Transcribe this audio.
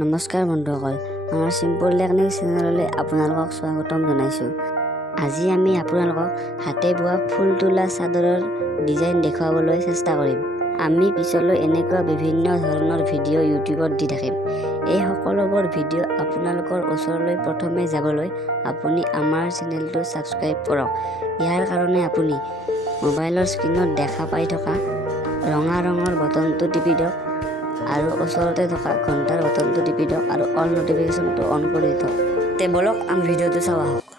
নমস্কাৰ বন্ধুসকল, আমাৰ চিম্পল টেকনিক চেনেললৈ আপোনালোকক স্বাগতম জনাইছোঁ। আজি আমি আপোনালোকক হাতে বোৱা ফুল তোলা চাদৰৰ ডিজাইন দেখুৱাবলৈ চেষ্টা কৰিম। আমি পিছলৈ এনেকুৱা বিভিন্ন ধৰণৰ ভিডিঅ' ইউটিউবত দি থাকিম। এই সকলোবোৰ ভিডিঅ' আপোনালোকৰ ওচৰলৈ প্ৰথমে যাবলৈ আপুনি আমাৰ চেনেলটো ছাবস্ক্ৰাইব কৰক। ইয়াৰ কাৰণে আপুনি মোবাইলৰ স্ক্ৰীণত দেখা পাই থকা ৰঙা ৰঙৰ বটনটো টিপি দিয়ক আৰু ওচৰতে থকা ঘণ্টাৰ বটনটো টিপি দিয়ক আৰু অল নটিফিকেশ্যনটো অন কৰি দিয়ক। তে বলক আমি ভিডিঅ'টো চাওঁ আহক।